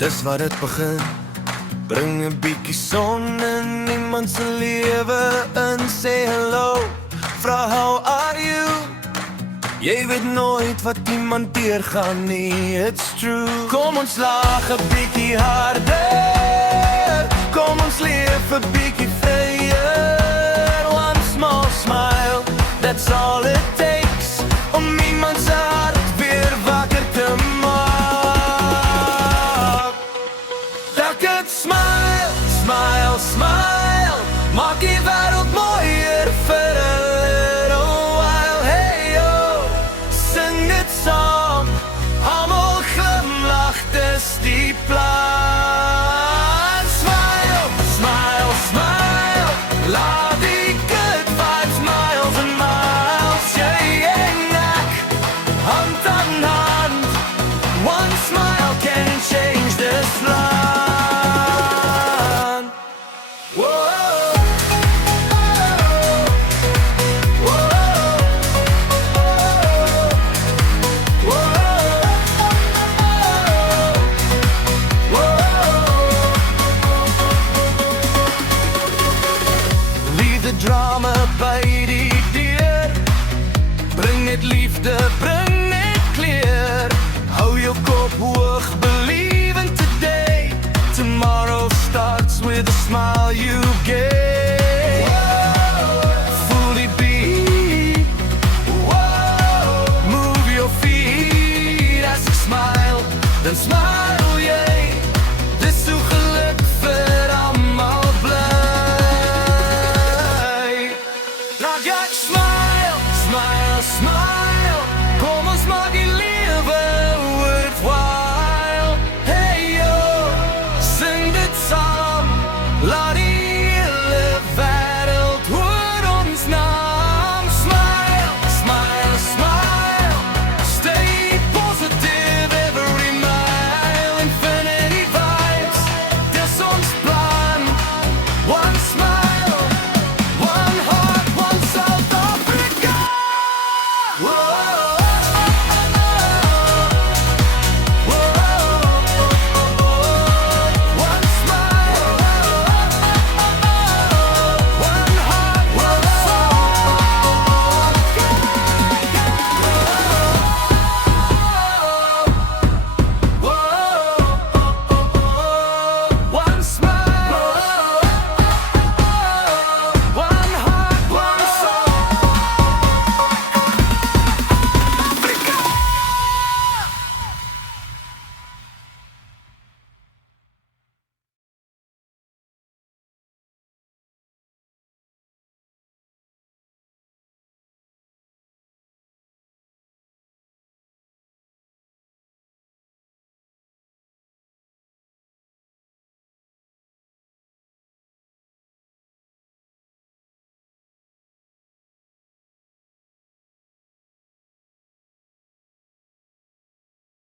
Dis wat het begin. Bring 'n bietjie son in iemand se lewe in. Sê hello, vra how are you? Jy weet nooit wat iemand deurgaan nie, it's true. Kom ons lag 'n bietjie harder. Kom ons leef 'n bietjie vryer. One small smile, that's all it takes om iemand se hart weer wakker te maak. Laat het smile, smile, smile. Maak die wêreld mooier vir 'n little while. Hey yo, sing dit saam. Almal glimlag, dis die plan. Smile, smile, smile. Laat die good vibes miles and miles. Jy en ek, hand aan hand. One smile can change this land. Whoa. Drama by die deur. Bring net liefde, bring net clear. Hou jou kop hoog, believe in today. Tomorrow starts with a smile you gave. Voel die beat. Move your feet as you smile. Then smile.